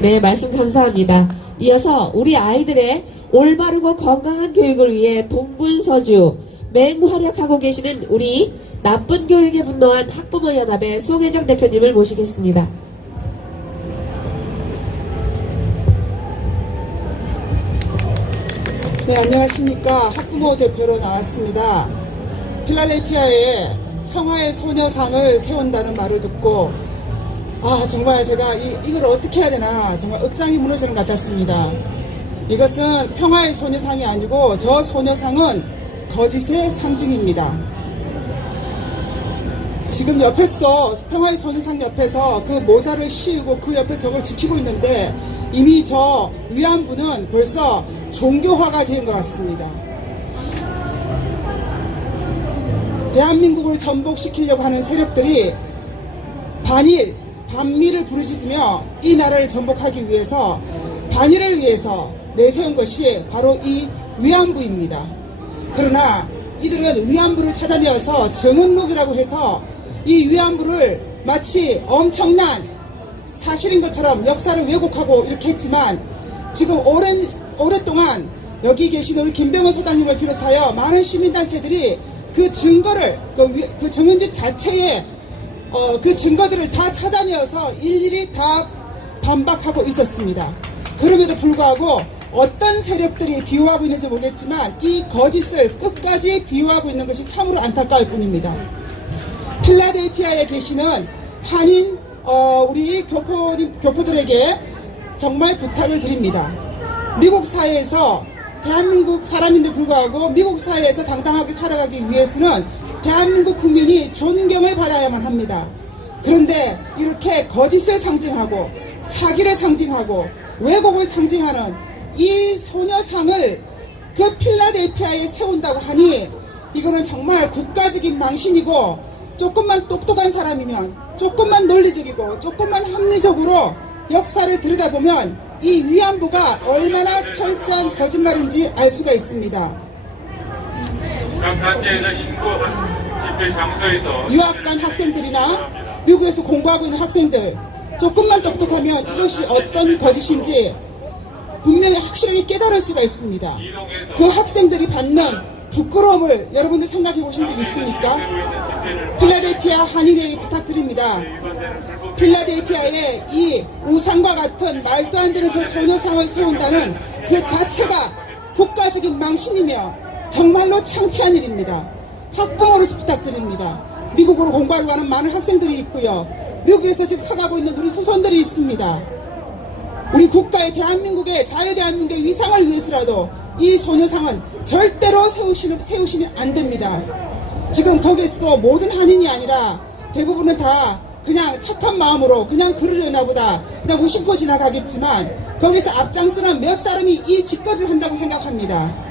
네, 말씀 감사합니다. 이어서 우리 아이들의 올바르고 건강한 교육을 위해 동분서주 맹활약하고 계시는 우리 나쁜 교육에 분노한 학부모 연합의 송혜정 대표님을 모시겠습니다. 네, 안녕하십니까. 학부모 대표로 나왔습니다. 필라델피아에 평화의 소녀상을 세운다는 말을 듣고, 아, 정말 제가 이, 이걸 어떻게 해야 되나, 정말 억장이 무너지는 것 같았습니다. 이것은 평화의 소녀상이 아니고, 저 소녀상은 거짓의 상징입니다. 지금 옆에서도 평화의 소녀상 옆에서 그 모자를 씌우고 그 옆에 저걸 지키고 있는데 이미 저 위안부는 벌써 종교화가 된 것 같습니다. 대한민국을 전복시키려고 하는 세력들이 반일, 반미를 부르짖으며 이 나라를 전복하기 위해서 반일을 위해서 내세운 것이 바로 이 위안부입니다. 그러나 이들은 위안부를 찾아내어서 정은록이라고 해서 이 위안부를 마치 엄청난 사실인 것처럼 역사를 왜곡하고 이렇게 했지만 지금 오랜, 오랫동안 여기 계신 우리 김병헌 소장님을 비롯하여 많은 시민단체들이 그 증거를 그, 위- 그 정은집 자체의 어, 그 증거들을 다 찾아내어서 일일이 다 반박하고 있었습니다. 그럼에도 불구하고 어떤 세력들이 비호하고 있는지 모르겠지만 이 거짓을 끝까지 비호하고 있는 것이 참으로 안타까울 뿐입니다. 필라델피아에 계시는 한인 어, 우리 교포, 교포들에게 정말 부탁을 드립니다. 미국 사회에서 대한민국 사람인데 불구하고 미국 사회에서 당당하게 살아가기 위해서는 대한민국 국민이 존경을 받아야만 합니다. 그런데 이렇게 거짓을 상징하고 사기를 상징하고 왜곡을 상징하는 이 소녀상을 그 필라델피아에 세운다고 하니 이거는 정말 국가적인 망신이고 조금만 똑똑한 사람이면 조금만 논리적이고 조금만 합리적으로 역사를 들여다보면 이 위안부가 얼마나 철저한 거짓말인지 알 수가 있습니다. 각 단체에서 인구한 집회 장소에서 유학 간 학생들이나 미국에서 공부하고 있는 학생들 조금만 똑똑하면 이것이 어떤 거짓인지 분명히 확실하게 깨달을 수가 있습니다. 그 학생들이 받는 부끄러움을 여러분들 생각해 보신 적 있습니까? 필라델피아 한인회에 부탁드립니다. 필라델피아에 이 우상과 같은 말도 안 되는 저 소녀상을 세운다는 그 자체가 국가적인 망신이며 정말로 창피한 일입니다. 학부모로서 부탁드립니다. 미국으로 공부하러 가는 많은 학생들이 있고요. 미국에서 지금 커가고 있는 우리 후손들이 있습니다. 우리 국가의 대한민국의 자유 대한민국의 위상을 위해서라도 이 소녀상은 절대로 세우시면, 세우시면 안 됩니다. 지금 거기에서도 모든 한인이 아니라 대부분은 다 그냥 착한 마음으로 그냥 그러려나 보다 그냥 무심코 지나가겠지만 거기서 앞장서는 몇 사람이 이 직거를 한다고 생각합니다.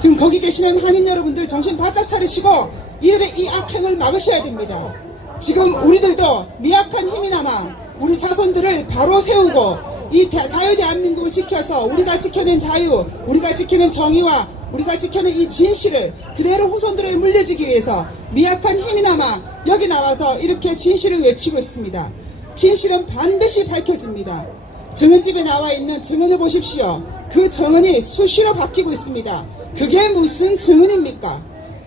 지금 거기 계시는 한인 여러분들 정신 바짝 차리시고 이들의 이 악행을 막으셔야 됩니다. 지금 우리들도 미약한 힘이나마 우리 자손들을 바로 세우고 이 대- 자유 대한민국을 지켜서 우리가 지켜낸 자유, 우리가 지켜낸 정의와 우리가 지켜낸 이 진실을 그대로 후손들에게 물려주기 위해서 미약한 힘이나마 여기 나와서 이렇게 진실을 외치고 있습니다. 진실은 반드시 밝혀집니다. 증언집에 나와 있는 증언을 보십시오. 그 증언이 수시로 바뀌고 있습니다. 그게 무슨 증언입니까?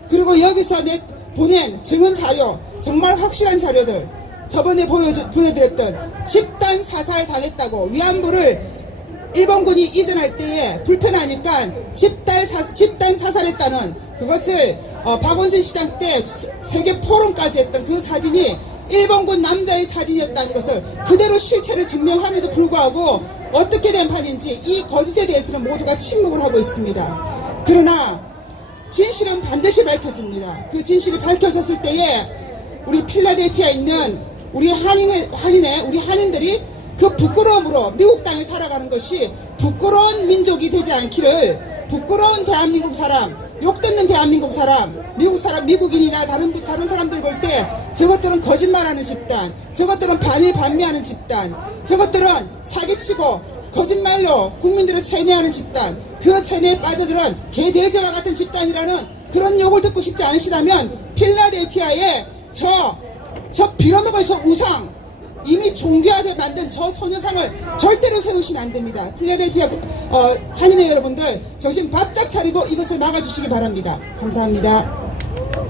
그리고 여기서 내 보낸 증언 자료, 정말 확실한 자료들, 저번에 보여주, 보여드렸던 집단 사살 당했다고 위안부를 일본군이 이전할 때에 불편하니까 집단, 사, 집단 사살했다는 그것을 어, 박원순 시장 때 세- 세계 포럼까지 했던 그 사진이 일본군 남자의 사진이었다는 것을 그대로 실체를 증명함에도 불구하고 어떻게 된 판인지 이 거짓에 대해서는 모두가 침묵을 하고 있습니다. 그러나 진실은 반드시 밝혀집니다. 그 진실이 밝혀졌을 때에 우리 필라델피아에 있는 우리 한인의, 한인의, 우리 한인들이 그 부끄러움으로 미국 땅에 살아가는 것이 부끄러운 민족이 되지 않기를 부끄러운 대한민국 사람, 욕 듣는 대한민국 사람, 미국 사람, 미국인이나 다른, 다른 사람들 볼 때 저것들은 거짓말하는 집단, 저것들은 반일 반미하는 집단, 저것들은 사기치고 거짓말로 국민들을 세뇌하는 집단, 그 세뇌에 빠져들은 개돼지와 같은 집단이라는 그런 욕을 듣고 싶지 않으시다면 필라델피아에 저, 저 빌어먹을 저 우상, 이미 종교화돼 만든 저 소녀상을 절대로 세우시면 안 됩니다. 필라델피아 어, 한인회 여러분들 정신 바짝 차리고 이것을 막아주시기 바랍니다. 감사합니다.